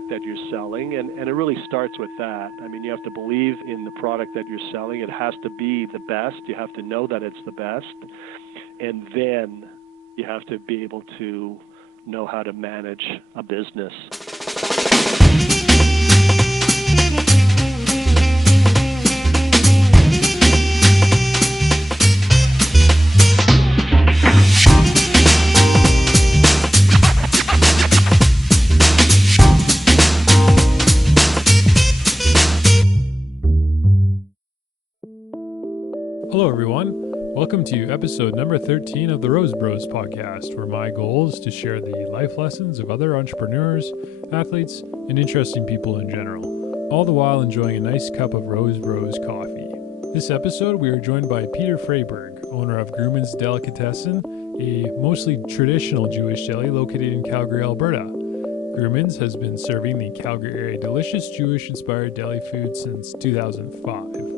product that you're selling, and it really starts with that. I mean, you have to believe in the product that you're selling. It has to be the best. You have to know that it's the best. And then you have to be able to know how to manage a business. Hello, everyone. Welcome to episode number 13 of the Rose Bros podcast, where my goal is to share the life lessons of other entrepreneurs, athletes, and interesting people in general, all the while enjoying a nice cup of Rose Bros coffee. This episode, we are joined by Peter Fraiberg, owner of Grumans Delicatessen, a mostly traditional Jewish deli located in Calgary, Alberta. Grumans has been serving the Calgary area delicious Jewish-inspired deli food since 2005.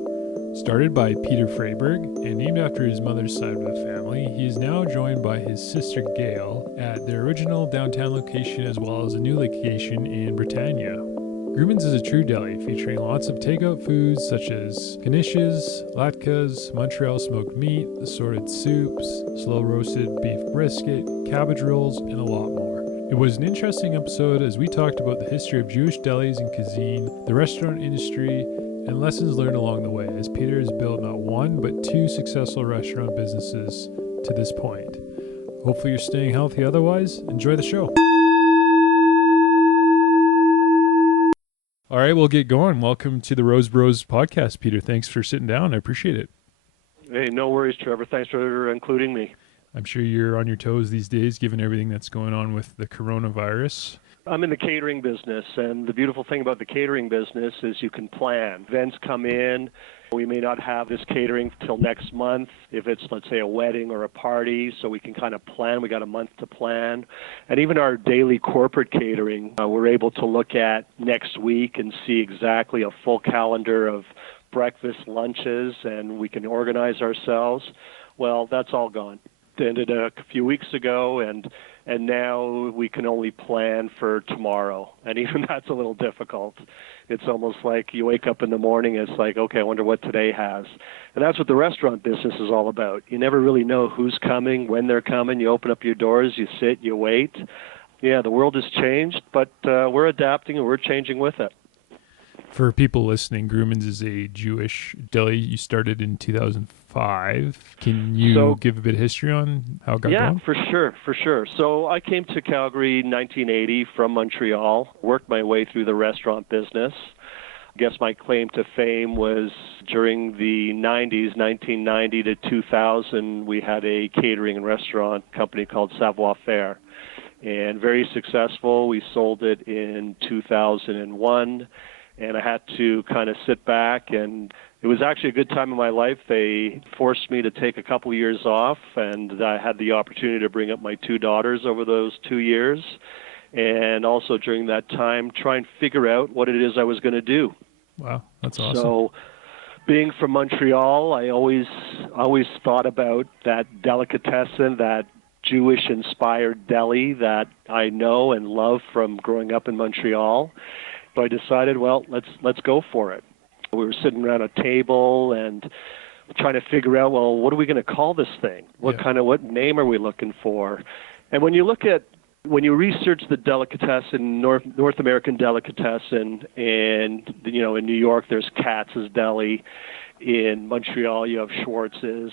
Started by Peter Fraiberg and named after his mother's side of the family, he is now joined by his sister Gail at their original downtown location as well as a new location in Britannia. Grumans is a true deli featuring lots of takeout foods such as knishes, latkes, Montreal smoked meat, assorted soups, slow roasted beef brisket, cabbage rolls, and a lot more. It was an interesting episode as we talked about the history of Jewish delis and cuisine, the restaurant industry, and lessons learned along the way, as Peter has built not one, but two successful restaurant businesses to this point. Hopefully you're staying healthy otherwise. Enjoy the show. All right, we'll get going. Welcome to the Rose Bros podcast, Peter. Thanks for sitting down. I appreciate it. Hey, no worries, Trevor. Thanks for including me. I'm sure you're on your toes these days, given everything that's going on with the coronavirus. I'm in the catering business, and the beautiful thing about the catering business is you can plan. Events come in. We may not have this catering till next month if it's, let's say, a wedding or a party, so we can kind of plan. We got a month to plan. And even our daily corporate catering, we're able to look at next week and see exactly a full calendar of breakfast, lunches, and we can organize ourselves. Well, that's all gone. It ended a few weeks ago, and now we can only plan for tomorrow, and even that's a little difficult. It's almost like you wake up in the morning, it's like, okay, I wonder what today has. And that's what the restaurant business is all about. You never really know who's coming, when they're coming. You open up your doors, you sit, you wait. Yeah, the world has changed, but we're adapting and we're changing with it. For people listening, Grumans is a Jewish deli. You started in 2005. Can you give a bit of history on how it got going? Yeah, for sure. So I came to Calgary in 1980 from Montreal, worked my way through the restaurant business. I guess my claim to fame was during the 90s, 1990 to 2000, we had a catering and restaurant company called Savoir Faire. And very successful. We sold it in 2001. And I had to kind of sit back, and it was actually a good time in my life. They forced me to take a couple of years off, and I had the opportunity to bring up my two daughters over those 2 years, and also during that time try and figure out what it is I was going to do. Wow, that's awesome. So being from Montreal, I always thought about that delicatessen, that Jewish-inspired deli that I know and love from growing up in Montreal. So I decided, well, let's go for it. We were sitting around a table and trying to figure out, well, what are we going to call this thing? What name are we looking for? And when you research the delicatessen, North American delicatessen, and in New York there's Katz's Deli, in Montreal you have Schwartz's.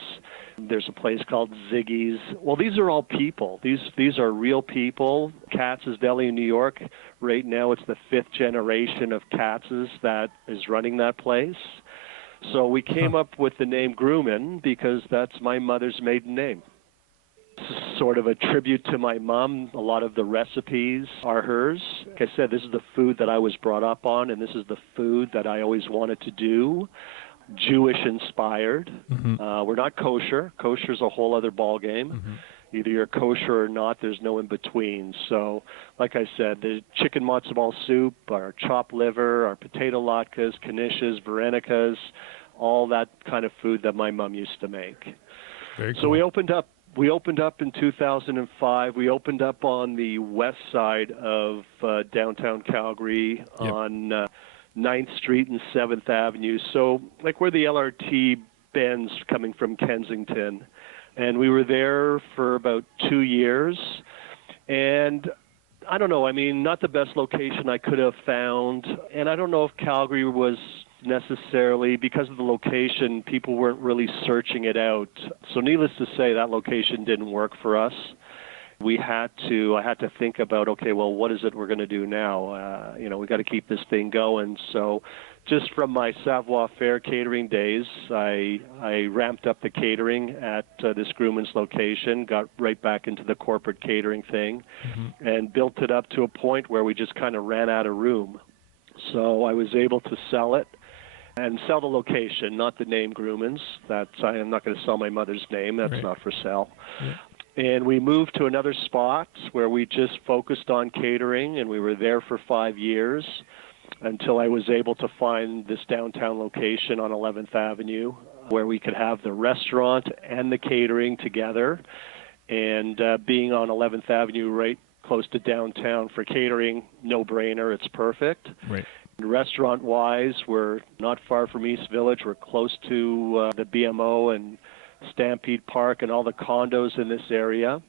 There's a place called Ziggy's. Well, these are all people. These are real people. Katz's Deli in New York, right now it's the 5th generation of Katz's that is running that place. So we came up with the name Gruman because that's my mother's maiden name. This is sort of a tribute to my mom. A lot of the recipes are hers. Like I said, this is the food that I was brought up on, and this is the food that I always wanted to do. Jewish-inspired. Mm-hmm. We're not kosher. Kosher's a whole other ballgame. Mm-hmm. Either you're kosher or not. There's no in-between. So, like I said, the chicken matzo ball soup, our chopped liver, our potato latkes, knishes, verenikes, all that kind of food that my mom used to make. Very cool. So we opened up We opened up in 2005. We opened up on the west side of downtown Calgary on 9th Street and 7th Avenue. So like where the LRT bends coming from Kensington. And we were there for about 2 years. And I don't know, I mean, not the best location I could have found. And I don't know if Calgary was necessarily, because of the location, people weren't really searching it out. So needless to say, that location didn't work for us. I had to think about, okay, well, what is it we're going to do now? We got to keep this thing going. So just from my savoir-faire catering days, I ramped up the catering at this Grumans location, got right back into the corporate catering thing, and built it up to a point where we just kind of ran out of room. So I was able to sell it and sell the location, not the name Grumans. I'm not going to sell my mother's name. That's not for sale. Yeah. And we moved to another spot where we just focused on catering, and we were there for 5 years until I was able to find this downtown location on 11th Avenue where we could have the restaurant and the catering together. And being on 11th Avenue right close to downtown for catering, no-brainer, it's perfect. Right. Restaurant-wise, we're not far from East Village. We're close to the BMO and Stampede Park and all the condos in this area.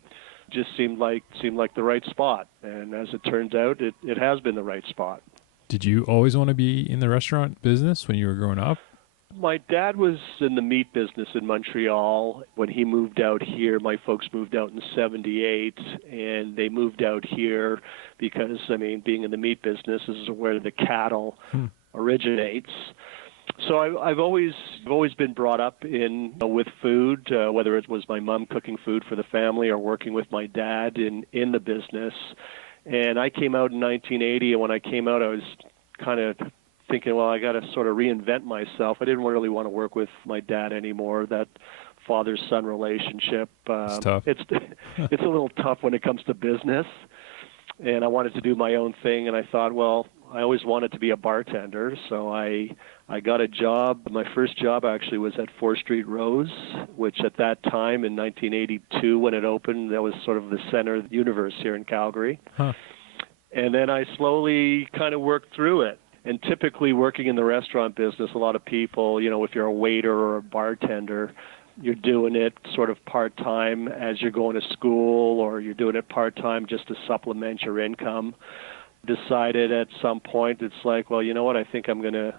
Just seemed like the right spot. And as it turns out, it has been the right spot. Did you always want to be in the restaurant business when you were growing up? My dad was in the meat business in Montreal. When he moved out here, my folks moved out in '78, and they moved out here because, I mean, being in the meat business is where the cattle originates. So I've always been brought up with food, whether it was my mom cooking food for the family or working with my dad in the business. And I came out in 1980, and when I came out, I was kind of thinking, well, I got to sort of reinvent myself. I didn't really want to work with my dad anymore. That father-son relationship, it's tough. It's a little tough when it comes to business. And I wanted to do my own thing, and I thought, well, I always wanted to be a bartender, so I got a job. My first job actually was at 4th Street Rose, which at that time in 1982 when it opened, that was sort of the center of the universe here in Calgary. Huh. And then I slowly kind of worked through it. And typically working in the restaurant business, a lot of people, if you're a waiter or a bartender, you're doing it sort of part-time as you're going to school, or you're doing it part-time just to supplement your income. Decided at some point, it's like, well, you know what, I think I'm gonna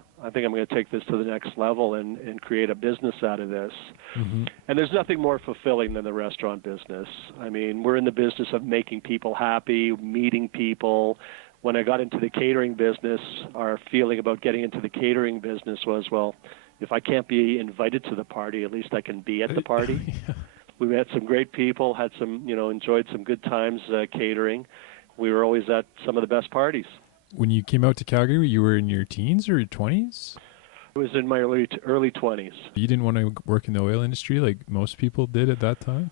take this to the next level and create a business out of this. Mm-hmm. And there's nothing more fulfilling than the restaurant business. I mean, we're in the business of making people happy, meeting people. When I got into the catering business, our feeling about getting into the catering business was, well, if I can't be invited to the party, at least I can be at the party. Yeah. We met some great people, had some, enjoyed some good times catering. We were always at some of the best parties. When you came out to Calgary, you were in your teens or your 20s? I was in my early 20s. You didn't want to work in the oil industry like most people did at that time?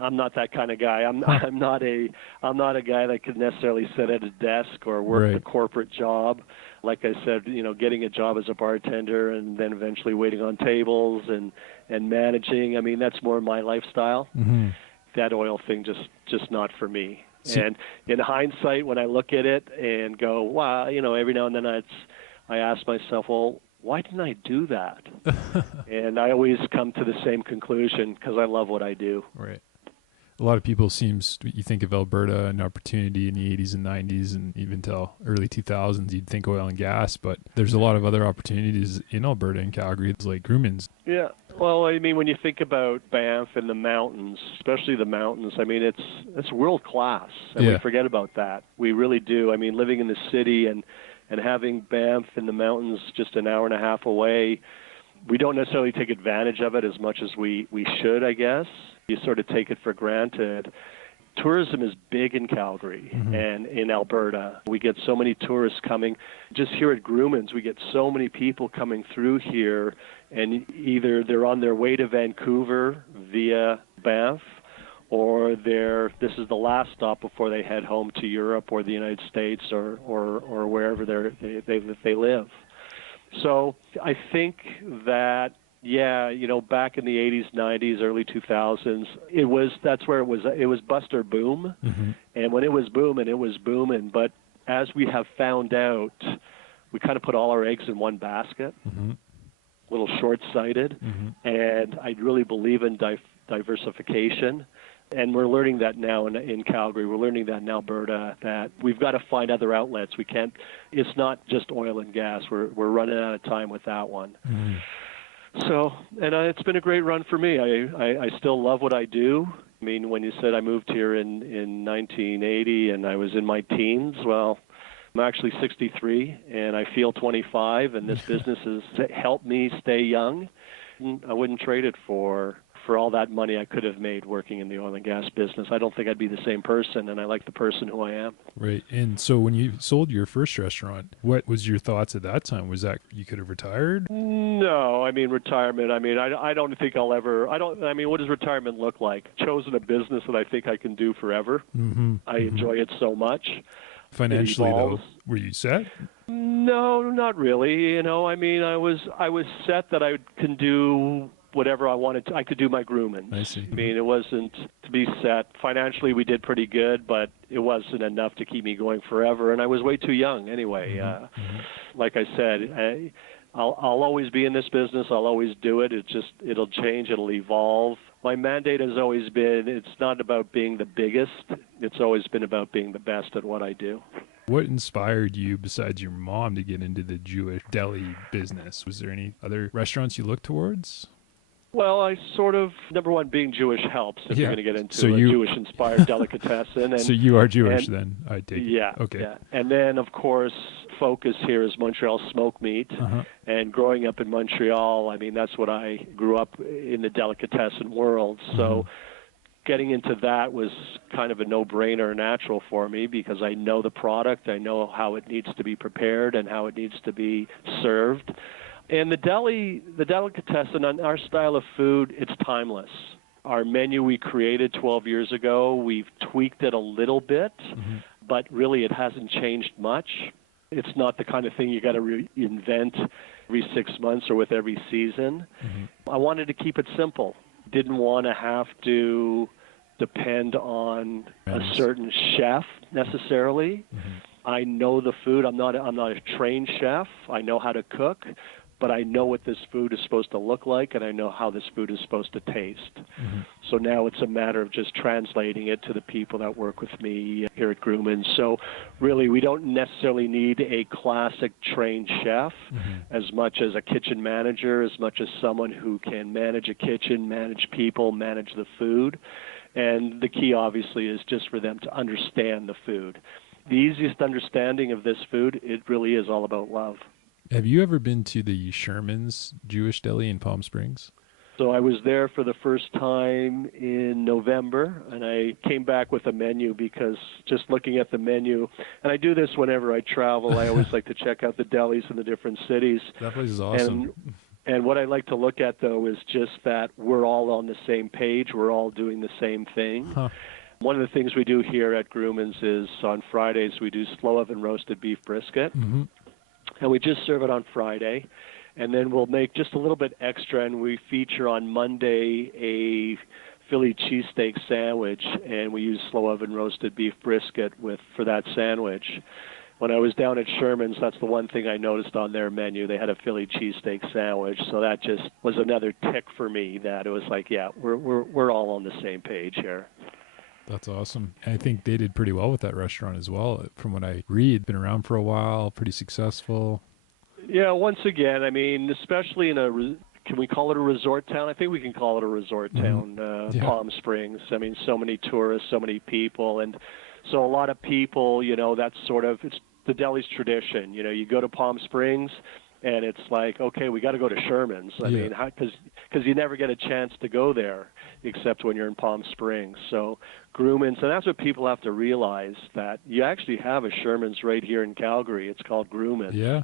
I'm not that kind of guy. I'm not a guy that could necessarily sit at a desk or work a corporate job. Like I said, getting a job as a bartender and then eventually waiting on tables and managing. I mean, that's more my lifestyle. Mm-hmm. That oil thing just not for me. And in hindsight, when I look at it and go, wow, every now and then I ask myself, well, why didn't I do that? And I always come to the same conclusion because I love what I do. Right. A lot of people you think of Alberta and opportunity in the 80s and 90s and even till early 2000s, you'd think oil and gas, but there's a lot of other opportunities in Alberta and Calgary. It's like Grumans. Yeah. Well, I mean, when you think about Banff and the mountains, especially the mountains, I mean, it's world class, and we forget about that. We really do. I mean, living in the city and having Banff in the mountains just an hour and a half away, we don't necessarily take advantage of it as much as we should, I guess. You sort of take it for granted. Tourism is big in Calgary and in Alberta. We get so many tourists coming. Just here at Grumans, we get so many people coming through here, and either they're on their way to Vancouver via Banff, or this is the last stop before they head home to Europe or the United States or wherever they live. So I think that Yeah, back in the 80s, 90s, early 2000s, that's where it was bust or boom. Mm-hmm. And when it was booming, it was booming. But as we have found out, we kind of put all our eggs in one basket, Mm-hmm. a little short-sighted. Mm-hmm. And I really believe in diversification. And we're learning that now in Calgary. We're learning that in Alberta, that we've got to find other outlets. It's not just oil and gas. We're running out of time with that one. Mm-hmm. So, and it's been a great run for me. I still love what I do. I mean, when you said I moved here in 1980 and I was in my teens, well, I'm actually 63 and I feel 25, and this business has helped me stay young. I wouldn't trade it for all that money I could have made working in the oil and gas business. I don't think I'd be the same person, and I like the person who I am. Right. And so when you sold your first restaurant, what was your thoughts at that time? Was that you could have retired? No, I mean, retirement. I mean, I don't think I'll ever, what does retirement look like? Chosen a business that I think I can do forever. Mm-hmm. I enjoy it so much. Financially, though, were you set? No, not really. I mean, I was set that I can do whatever I wanted to. I could do my Grumans. I see. I mean, it wasn't to be set. Financially, we did pretty good, but it wasn't enough to keep me going forever, and I was way too young anyway. Like I said, I'll always be in this business. I'll always do it. It'll change. It'll evolve. My mandate has always been, it's not about being the biggest. It's always been about being the best at what I do. What inspired you, besides your mom, to get into the Jewish deli business? Was there any other restaurants you looked towards? Well, I sort of, number one, being Jewish helps if you're going to get into a Jewish-inspired delicatessen. And, so you are Jewish then, I take it. Yeah. Okay. Yeah. And then, of course, focus here is Montreal smoked meat. And growing up in Montreal, I mean, that's what I grew up in the delicatessen world. So getting into that was kind of a no-brainer, natural for me, because I know the product, I know how it needs to be prepared and how it needs to be served. And the delicatessen, on our style of food, it's timeless. Our menu we created 12 years ago, we've tweaked it a little bit, but really it hasn't changed much. It's not the kind of thing you got to reinvent every 6 months or with every season. I wanted to keep it simple. Didn't want to have to depend on a certain chef necessarily. I know the food. I'm not a trained chef. I know how to cook, but I know what this food is supposed to look like, and I know how this food is supposed to taste. So now it's a matter of just translating it to the people that work with me here at Grumans. So really, we don't necessarily need a classic trained chef as much as a kitchen manager, as much as someone who can manage a kitchen, manage people, manage the food. And the key, obviously, is just for them to understand the food. The easiest understanding of this food, it really is all about love. Have you ever been to the Sherman's Jewish Deli in Palm Springs? So I was there for the first time in November, and I came back with a menu because just looking at the menu, and I do this whenever I travel, I always like to check out the delis in the different cities. That place is awesome. And what I like to look at, though, is just that we're all on the same page. We're all doing the same thing. One of the things we do here at Grumans is on Fridays we do slow oven roasted beef brisket. And we just serve it on Friday. And then we'll make just a little bit extra, and we feature on Monday a Philly cheesesteak sandwich, and we use slow oven roasted beef brisket for that sandwich. When I was down at Sherman's, that's the one thing I noticed on their menu. They had a Philly cheesesteak sandwich, so that just was another tick for me that it was like, yeah, we're all on the same page here. That's awesome. I think they did pretty well with that restaurant as well. From what I read, been around for a while, pretty successful. Yeah, once again, I mean, especially can we call it a resort town? I think we can call it a resort town, Palm Springs. I mean, so many tourists, so many people. And so a lot of people, that's it's the deli's tradition. You go to Palm Springs, and it's like, okay, we got to go to Sherman's. I mean, because you never get a chance to go there except when you're in Palm Springs. So Grumans, and that's what people have to realize, that you actually have a Sherman's right here in Calgary. It's called Grumans. Yeah.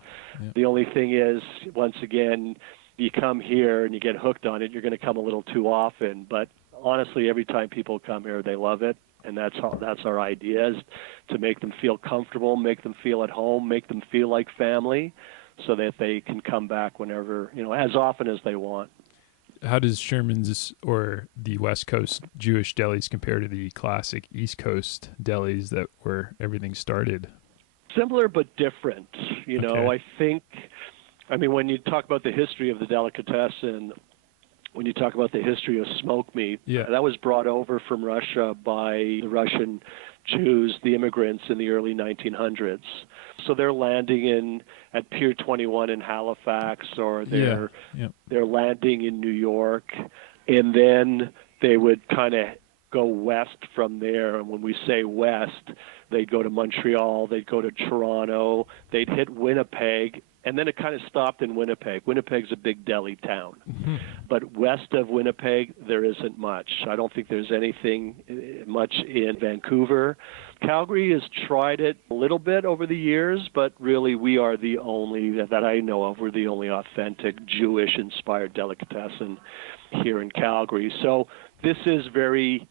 The only thing is, once again, you come here and you get hooked on it, you're going to come a little too often. But honestly, every time people come here, they love it. And that's our idea, is to make them feel comfortable, make them feel at home, make them feel like family, so that they can come back whenever, as often as they want. How does Sherman's or the West Coast Jewish delis compare to the classic East Coast delis that where everything started? Similar but different. You know, I mean, when you talk about the history of the delicatessen, when you talk about the history of smoked meat, that was brought over from Russia by the Russian Jews, the immigrants in the early 1900s. So they're landing at Pier 21 in Halifax, or they're landing in New York, and then they would kind of go west from there. And when we say west, they'd go to Montreal, they'd go to Toronto, they'd hit Winnipeg, and then it kind of stopped in Winnipeg. Winnipeg's a big deli town. Mm-hmm. But west of Winnipeg, there isn't much. I don't think there's anything much in Vancouver. Calgary has tried it a little bit over the years, but really we are the only, that I know of, we're the only authentic Jewish-inspired delicatessen here in Calgary. So this is very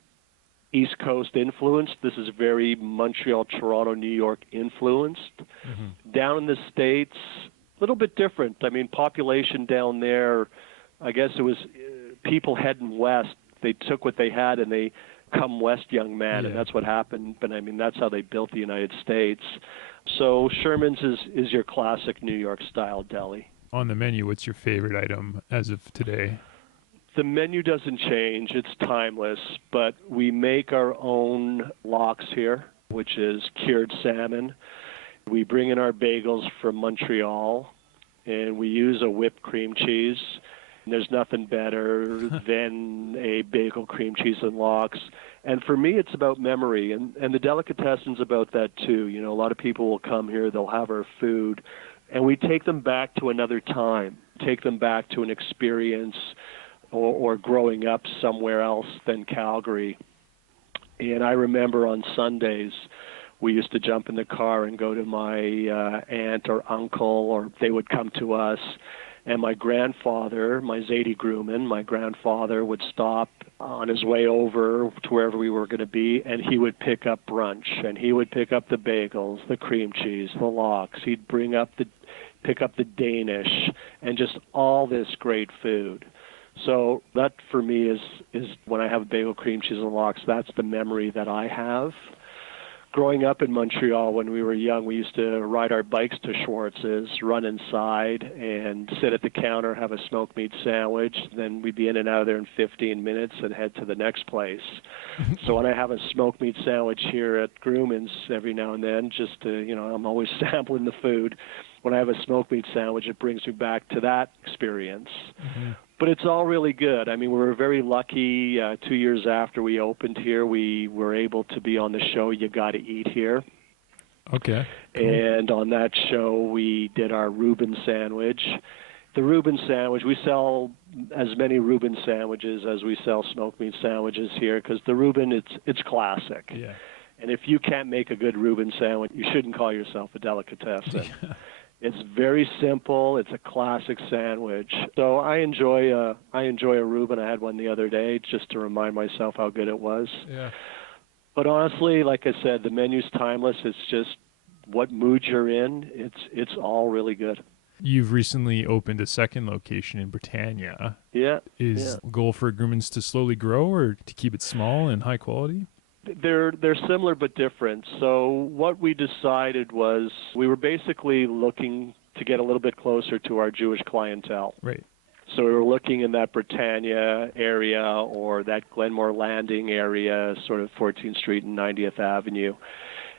East Coast influenced. This is very Montreal, Toronto, New York influenced. Mm-hmm. Down in the States, a little bit different. I mean, population down there, I guess it was people heading west. They took what they had and they come west, young man, and that's what happened. But I mean, that's how they built the United States. So Sherman's is your classic New York style deli. On the menu, what's your favorite item as of today? The menu doesn't change. It's timeless, but we make our own latkes here, which is cured salmon. We bring in our bagels from Montreal, and we use a whipped cream cheese. And there's nothing better than a bagel, cream cheese, and latkes. And for me, it's about memory, and the delicatessen's about that too. You know, a lot of people will come here, they'll have our food, and we take them back to another time, take them back to an experience, or growing up somewhere else than Calgary. And I remember on Sundays, we used to jump in the car and go to my aunt or uncle, or they would come to us. And my grandfather, my Zadie Gruman, my grandfather would stop on his way over to wherever we were going to be, and he would pick up brunch. And he would pick up the bagels, the cream cheese, the latkes. He'd pick up the Danish, and just all this great food. So that, for me, is when I have a bagel, cream cheese, and latkes, that's the memory that I have. Growing up in Montreal, when we were young, we used to ride our bikes to Schwartz's, run inside, and sit at the counter, have a smoked meat sandwich. Then we'd be in and out of there in 15 minutes and head to the next place. So when I have a smoked meat sandwich here at Grumans every now and then, just to, you know, I'm always sampling the food. When I have a smoked meat sandwich, it brings me back to that experience. Mm-hmm. But it's all really good. I mean, we were very lucky. 2 years after we opened here, we were able to be on the show You Gotta Eat Here. Okay. Cool. And on that show, we did our Reuben sandwich. The Reuben sandwich, we sell as many Reuben sandwiches as we sell smoked meat sandwiches here, because the Reuben, it's classic. Yeah. And if you can't make a good Reuben sandwich, you shouldn't call yourself a delicatessen. Yeah. It's very simple. It's a classic sandwich. So I enjoy a Reuben. I had one the other day just to remind myself how good it was. Yeah. But honestly, like I said, the menu's timeless. It's just what mood you're in. It's all really good. You've recently opened a second location in Britannia. Yeah. Is goal for Grumans to slowly grow or to keep it small and high quality? They're similar but different. So what we decided was we were basically looking to get a little bit closer to our Jewish clientele. Right. So we were looking in that Britannia area or that Glenmore Landing area, sort of 14th Street and 90th Avenue,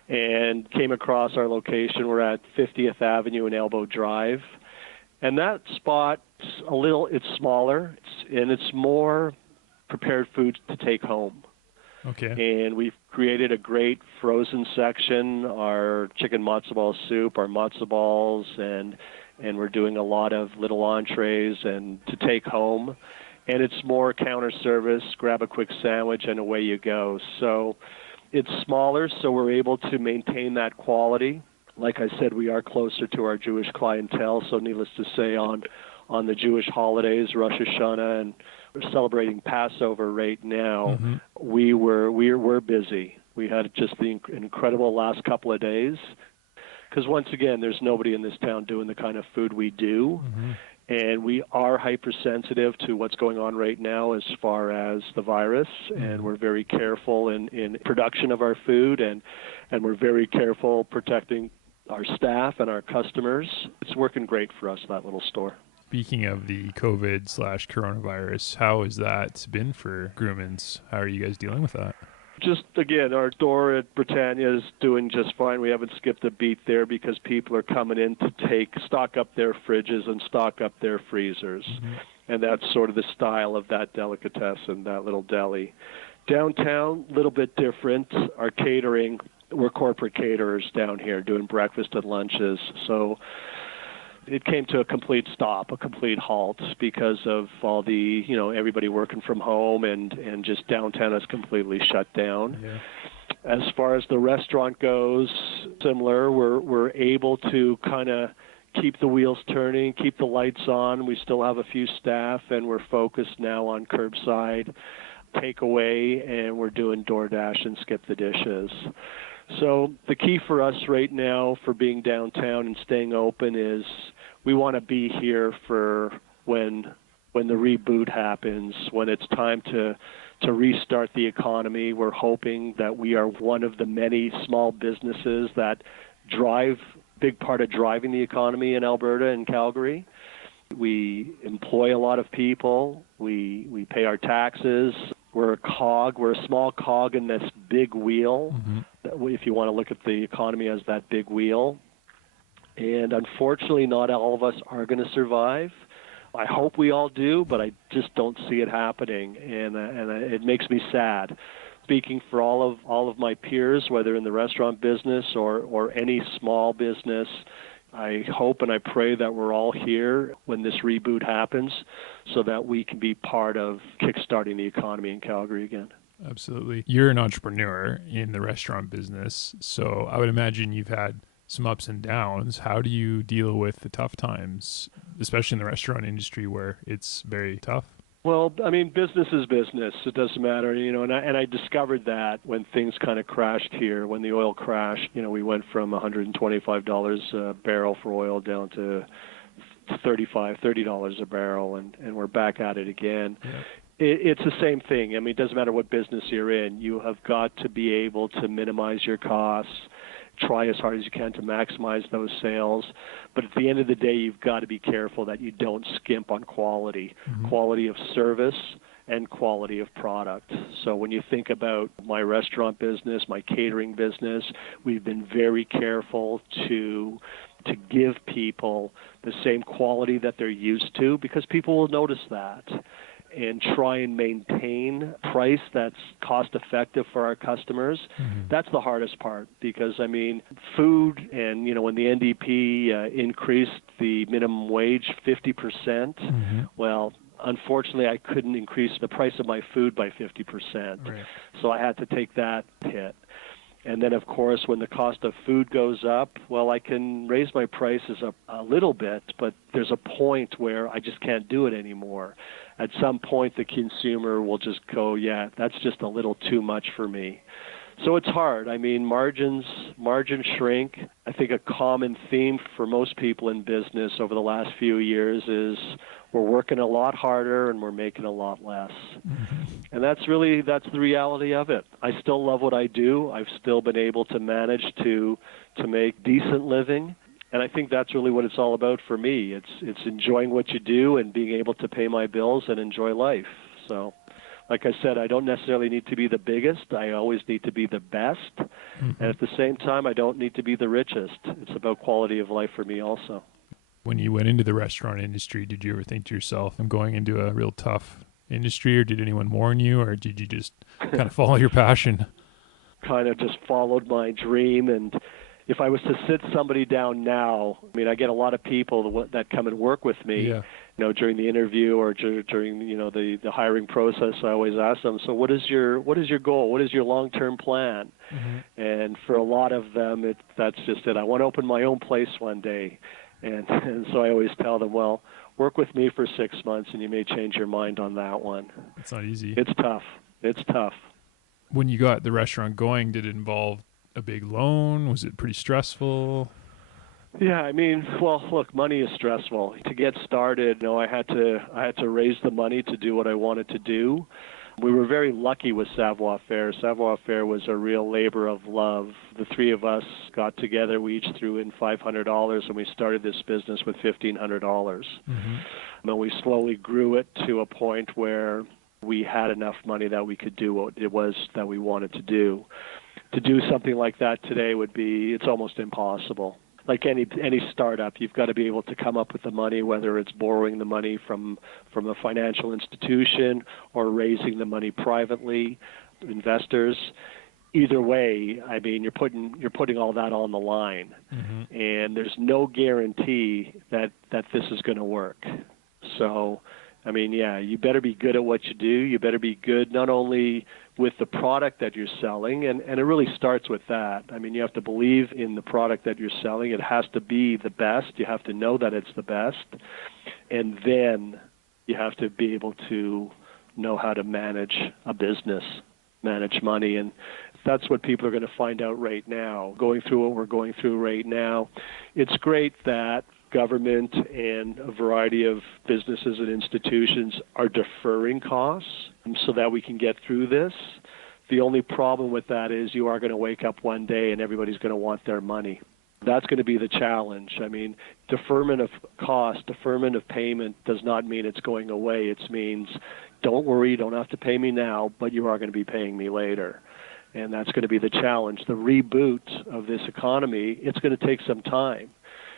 and came across our location. We're at 50th Avenue and Elbow Drive. And that spot, it's smaller, and it's more prepared food to take home. Okay. And we've created a great frozen section, our chicken matzo ball soup, our matzo balls, and we're doing a lot of little entrees and to take home. And it's more counter service, grab a quick sandwich, and away you go. So it's smaller, so we're able to maintain that quality. Like I said, we are closer to our Jewish clientele, so needless to say, on the Jewish holidays, Rosh Hashanah, and we're celebrating Passover right now. Mm-hmm. We're busy. We had just the incredible last couple of days, because once again, there's nobody in this town doing the kind of food we do. Mm-hmm. And we are hypersensitive to what's going on right now as far as the virus, and we're very careful in production of our food, and we're very careful protecting our staff and our customers. It's working great for us, that little store. Speaking of the COVID/coronavirus, how has that been for Grumans? How are you guys dealing with that? Just, again, our store at Britannia is doing just fine. We haven't skipped a beat there because people are coming in to stock up their fridges and stock up their freezers. And that's sort of the style of that delicatessen, that little deli. Downtown, a little bit different. Our catering, we're corporate caterers down here doing breakfast and lunches. So it came to a complete stop, a complete halt because of all the, everybody working from home and just downtown is completely shut down. Yeah. As far as the restaurant goes, similar, we're able to kind of keep the wheels turning, keep the lights on. We still have a few staff, and we're focused now on curbside takeaway, and we're doing DoorDash and Skip the Dishes. So the key for us right now for being downtown and staying open is we want to be here for when the reboot happens, when it's time to restart the economy. We're hoping that we are one of the many small businesses that big part of driving the economy in Alberta and Calgary. We employ a lot of people. We pay our taxes. We're a cog. We're a small cog in this big wheel, if you want to look at the economy as that big wheel. And unfortunately, not all of us are going to survive. I hope we all do, but I just don't see it happening, and it makes me sad. Speaking for all of my peers, whether in the restaurant business or any small business, I hope and I pray that we're all here when this reboot happens so that we can be part of kickstarting the economy in Calgary again. Absolutely. You're an entrepreneur in the restaurant business, so I would imagine you've had some ups and downs. How do you deal with the tough times, especially in the restaurant industry where it's very tough? Well, I mean, business is business. It doesn't matter, and I discovered that when things kind of crashed here, when the oil crashed, we went from $125 a barrel for oil down to $30 a barrel, and we're back at it again. Yeah. It's the same thing. I mean, it doesn't matter what business you're in. You have got to be able to minimize your costs, try as hard as you can to maximize those sales. But at the end of the day, you've got to be careful that you don't skimp on quality, quality of service and quality of product. So when you think about my restaurant business, my catering business, we've been very careful to give people the same quality that they're used to, because people will notice that, and try and maintain price that's cost-effective for our customers. That's the hardest part, because, I mean, food and, when the NDP increased the minimum wage 50%, well, unfortunately, I couldn't increase the price of my food by 50%. Right. So I had to take that hit. And then, of course, when the cost of food goes up, well, I can raise my prices up a little bit, but there's a point where I just can't do it anymore. At some point, the consumer will just go, yeah, that's just a little too much for me. So it's hard. I mean, margins shrink. I think a common theme for most people in business over the last few years is we're working a lot harder and we're making a lot less. And that's the reality of it. I still love what I do. I've still been able to manage to make decent living. And I think that's really what it's all about for me. It's enjoying what you do and being able to pay my bills and enjoy life. So, like I said, I don't necessarily need to be the biggest. I always need to be the best. And at the same time, I don't need to be the richest. It's about quality of life for me also. When you went into the restaurant industry, did you ever think to yourself, I'm going into a real tough industry, or did anyone warn you, or did you just kind of follow your passion? Kind of just followed my dream. And if I was to sit somebody down now, I mean, I get a lot of people that come and work with me, during the interview or during, the hiring process. I always ask them, so what is your goal? What is your long-term plan? And for a lot of them, that's just it. I want to open my own place one day. And so I always tell them, well, work with me for 6 months and you may change your mind on that one. It's not easy. It's tough. When you got the restaurant going, did it involve a big loan? Was it pretty stressful? Yeah, I mean, well, look, money is stressful. To get started, I had to raise the money to do what I wanted to do. We were very lucky with Savoir Faire. Savoir Faire was a real labor of love. The three of us got together. We each threw in $500, and we started this business with $1,500. And we slowly grew it to a point where we had enough money that we could do what it was that we wanted to do. To do something like that today it's almost impossible. Like any startup, you've got to be able to come up with the money, whether it's borrowing the money from a financial institution or raising the money privately, investors. Either way, I mean, you're putting all that on the line, and there's no guarantee that this is going to work. So, I mean, yeah, you better be good at what you do. You better be good not only with the product that you're selling, and it really starts with that. I mean, you have to believe in the product that you're selling. It has to be the best. You have to know that it's the best. And then you have to be able to know how to manage a business, manage money. And that's what people are going to find out right now. Going through what we're going through right now, it's great that government and a variety of businesses and institutions are deferring costs so that we can get through this. The only problem with that is you are going to wake up one day and everybody's going to want their money. That's going to be the challenge. I mean, deferment of cost, deferment of payment does not mean it's going away. It means, don't worry, you don't have to pay me now, but you are going to be paying me later. And that's going to be the challenge. The reboot of this economy, it's going to take some time.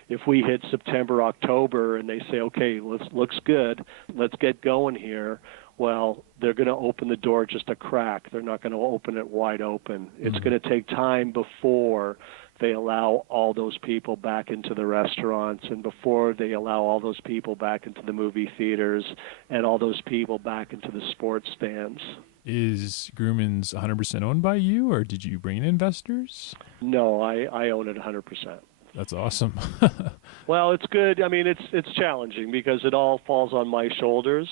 If we hit September, October, and they say, okay, looks good, let's get going here, well, they're going to open the door just a crack. They're not going to open it wide open. It's going to take time before they allow all those people back into the restaurants and before they allow all those people back into the movie theaters and all those people back into the sports stands. Is Grumans 100% owned by you, or did you bring in investors? No, I own it 100%. That's awesome. Well, it's good. I mean, it's challenging because it all falls on my shoulders.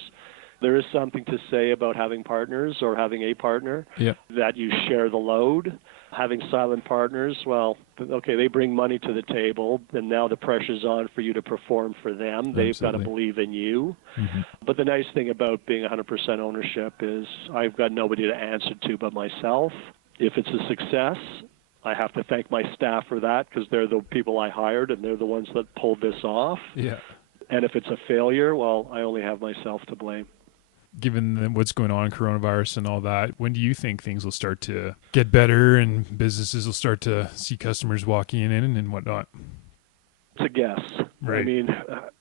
There is something to say about having partners or having a partner, that you share the load. Having silent partners, well, okay, they bring money to the table, and now the pressure's on for you to perform for them. They've got to believe in you. But the nice thing about being 100% ownership is I've got nobody to answer to but myself. If it's a success, I have to thank my staff for that because they're the people I hired and they're the ones that pulled this off. Yeah. And if it's a failure, well, I only have myself to blame. Given what's going on, coronavirus and all that, when do you think things will start to get better and businesses will start to see customers walking in and whatnot? It's a guess. Right. I mean,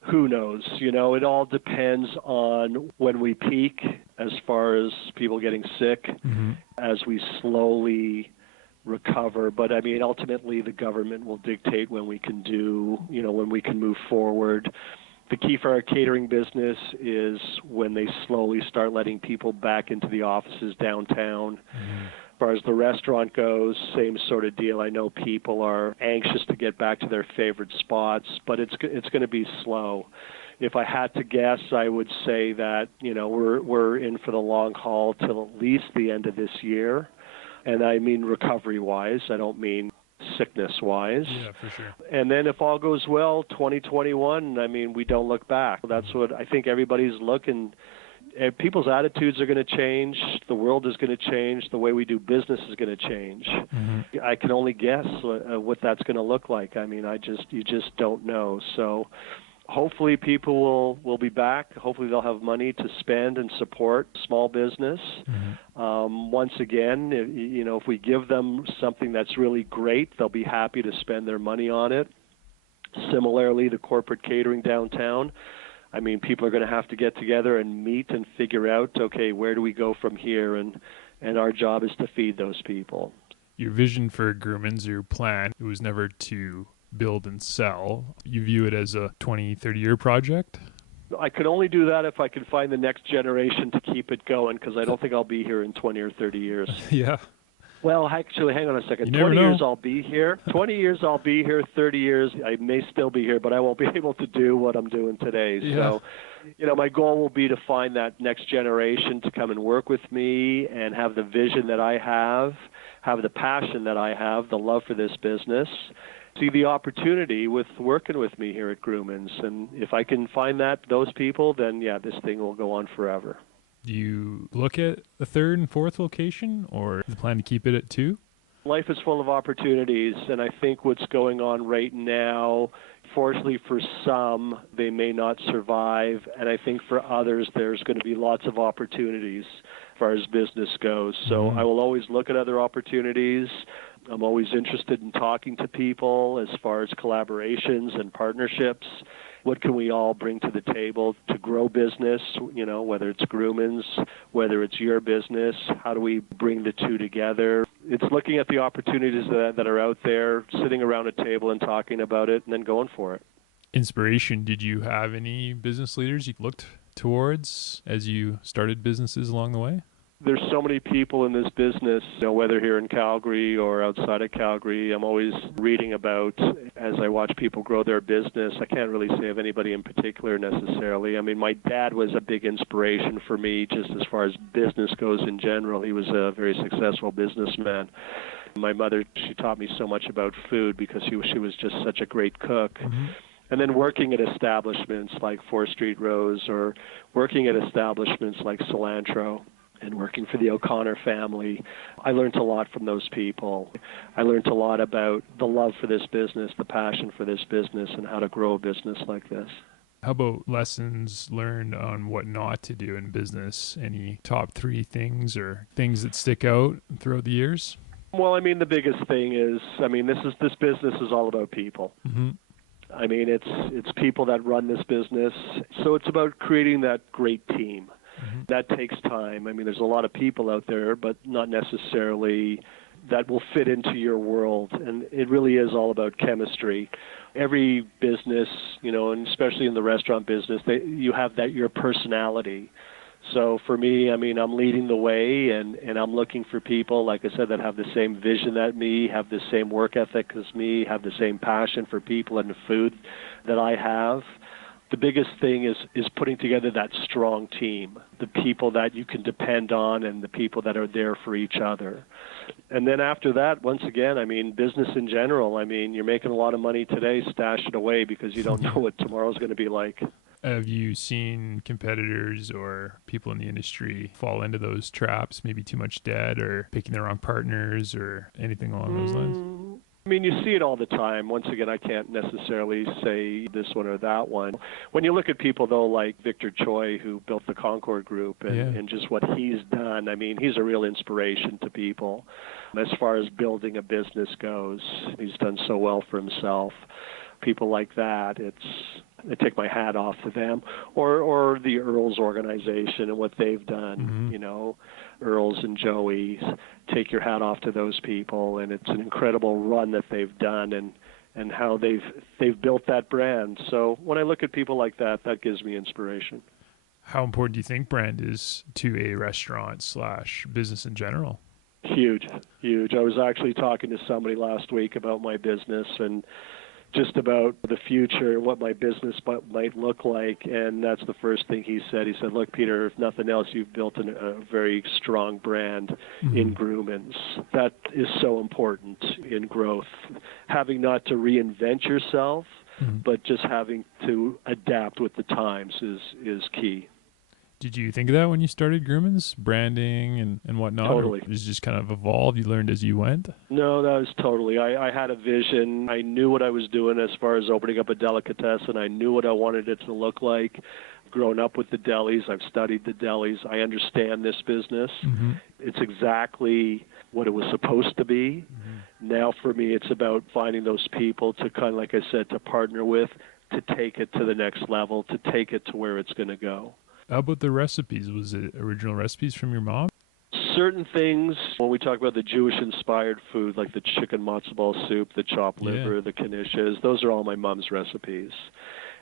who knows? You know, it all depends on when we peak as far as people getting sick, as we slowly recover. But I mean, ultimately the government will dictate when we can when we can move forward. The key for our catering business is when they slowly start letting people back into the offices downtown. As far as the restaurant goes, same sort of deal. I know people are anxious to get back to their favorite spots, but it's going to be slow. If I had to guess, I would say that, we're in for the long haul till at least the end of this year. And I mean recovery-wise. I don't mean sickness-wise. Yeah, for sure. And then if all goes well, 2021, I mean, we don't look back. That's what I think everybody's looking. People's attitudes are going to change. The world is going to change. The way we do business is going to change. I can only guess what that's going to look like. I mean, you just don't know. So hopefully people will be back. Hopefully they'll have money to spend and support small business. Once again, if we give them something that's really great, they'll be happy to spend their money on it. Similarly, the corporate catering downtown, I mean, people are going to have to get together and meet and figure out, okay, where do we go from here? And our job is to feed those people. Your vision for Grumans, your plan, it was never to build and sell. You view it as a 20, 30-year project? I could only do that if I could find the next generation to keep it going, because I don't think I'll be here in 20 or 30 years. Yeah. Well, actually, hang on a second. You 20 never know. years I'll be here. 20 years I'll be here. 30 years I may still be here, but I won't be able to do what I'm doing today. Yeah. So, my goal will be to find that next generation to come and work with me and have the vision that I have the passion that I have, the love for this business, see the opportunity with working with me here at Grumans. And if I can find those people, then yeah, this thing will go on forever. Do you look at a third and fourth location, or the plan to keep it at 2? Life is full of opportunities, and I think what's going on right now, fortunately for some, they may not survive, and I think for others there's going to be lots of opportunities as far as business goes. So I will always look at other opportunities. I'm always interested in talking to people as far as collaborations and partnerships. What can we all bring to the table to grow business, whether it's Grumans, whether it's your business? How do we bring the two together? It's looking at the opportunities that are out there, sitting around a table and talking about it, and then going for it. Inspiration, did you have any business leaders you looked towards as you started businesses along the way? There's so many people in this business, whether here in Calgary or outside of Calgary. I'm always reading about, as I watch people grow their business. I can't really say of anybody in particular necessarily. I mean, my dad was a big inspiration for me just as far as business goes in general. He was a very successful businessman. My mother, she taught me so much about food because she was just such a great cook. Mm-hmm. And then working at establishments like 4th Street Rose or working at establishments like Cilantro, and working for the O'Connor family, I learned a lot from those people. I learned a lot about the love for this business, the passion for this business, and how to grow a business like this. How about lessons learned on what not to do in business? Any top 3 things or things that stick out throughout the years? Well, I mean, the biggest thing is, this business is all about people. Mm-hmm. I mean, it's people that run this business. So it's about creating that great team. Mm-hmm. That takes time. I mean, there's a lot of people out there, but not necessarily that will fit into your world. And it really is all about chemistry. Every business, and especially in the restaurant business, you have your personality. So for me, I mean, I'm leading the way, and I'm looking for people, like I said, that have the same vision as me, have the same work ethic as me, have the same passion for people and the food that I have. The biggest thing is putting together that strong team, the people that you can depend on and the people that are there for each other. And then after that, once again, I mean, business in general, I mean, you're making a lot of money today, stash it away because you don't know what tomorrow's going to be like. Have you seen competitors or people in the industry fall into those traps, maybe too much debt or picking the wrong partners or anything along those lines? I mean, you see it all the time. Once again, I can't necessarily say this one or that one. When you look at people, though, like Victor Choi, who built the Concord Group, and just what he's done, I mean, he's a real inspiration to people. As far as building a business goes, he's done so well for himself. People like that, I take my hat off to them. Or the Earls organization and what they've done, Earls and Joey's. Take your hat off to those people, and it's an incredible run that they've done and how they've built that brand. So when I look at people like that, that gives me inspiration. How important do you think brand is to a restaurant/business in general? Huge. I was actually talking to somebody last week about my business and just about the future, what my business might look like, and that's the first thing he said. He said, look, Peter, if nothing else, you've built a very strong brand in Grumans. That is so important in growth. Having not to reinvent yourself, but just having to adapt with the times is key. Did you think of that when you started Grumans, branding and whatnot? Totally. Or it just kind of evolved, you learned as you went? No, that was totally. I had a vision. I knew what I was doing as far as opening up a delicatessen. I knew what I wanted it to look like. Grown up with the delis, I've studied the delis. I understand this business. It's exactly what it was supposed to be. Now for me, it's about finding those people to kind of, like I said, to partner with, to take it to the next level, to take it to where it's going to go. How about the recipes? Was it original recipes from your mom? Certain things, when we talk about the Jewish-inspired food, like the chicken matzo ball soup, the chopped liver, the knishes, those are all my mom's recipes.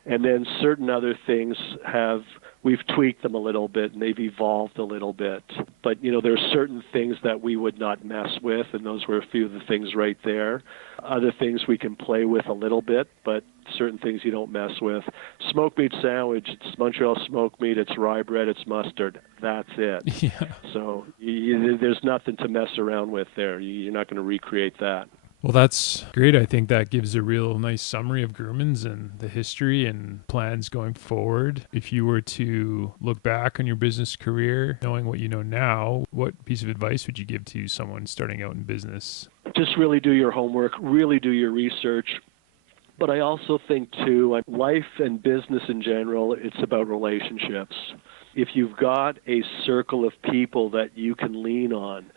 And then certain other things we've tweaked them a little bit, and they've evolved a little bit. But, there are certain things that we would not mess with, and those were a few of the things right there. Other things we can play with a little bit, but certain things you don't mess with. Smoked meat sandwich, it's Montreal smoked meat, it's rye bread, it's mustard. That's it. Yeah. So there's nothing to mess around with there. You're not going to recreate that. Well, that's great. I think that gives a real nice summary of Grumans and the history and plans going forward. If you were to look back on your business career, knowing what you know now, what piece of advice would you give to someone starting out in business? Just really do your homework, really do your research. But I also think, too, life and business in general, it's about relationships. If you've got a circle of people that you can lean on,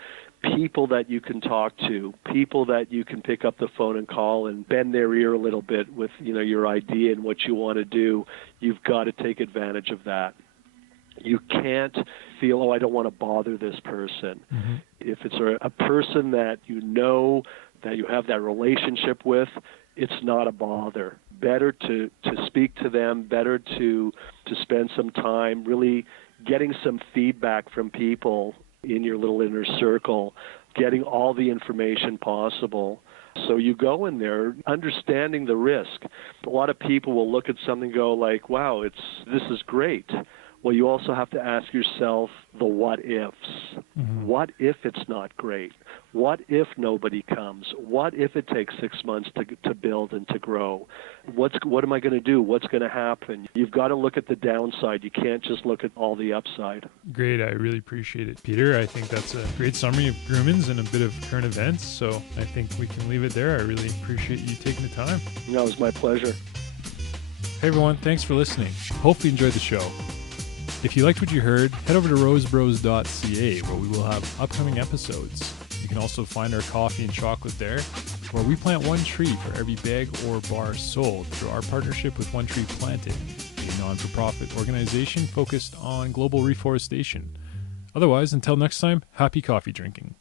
people that you can talk to, people that you can pick up the phone and call and bend their ear a little bit with, your idea and what you want to do, you've got to take advantage of that. You can't feel, I don't want to bother this person. Mm-hmm. If it's a person that you know, that you have that relationship with, it's not a bother. Better to speak to them, better to spend some time really getting some feedback from people in your little inner circle, getting all the information possible. So you go in there understanding the risk. A lot of people will look at something and go like, wow, this is great. Well, you also have to ask yourself the what ifs. Mm-hmm. What if it's not great? What if nobody comes? What if it takes 6 months to build and to grow? What am I going to do? What's going to happen? You've got to look at the downside. You can't just look at all the upside. Great. I really appreciate it, Peter. I think that's a great summary of Grumans and a bit of current events. So I think we can leave it there. I really appreciate you taking the time. No, it was my pleasure. Hey, everyone. Thanks for listening. Hope you enjoyed the show. If you liked what you heard, head over to rosebros.ca where we will have upcoming episodes. You can also find our coffee and chocolate there, where we plant one tree for every bag or bar sold through our partnership with One Tree Planted, a non-for-profit organization focused on global reforestation. Otherwise, until next time, happy coffee drinking.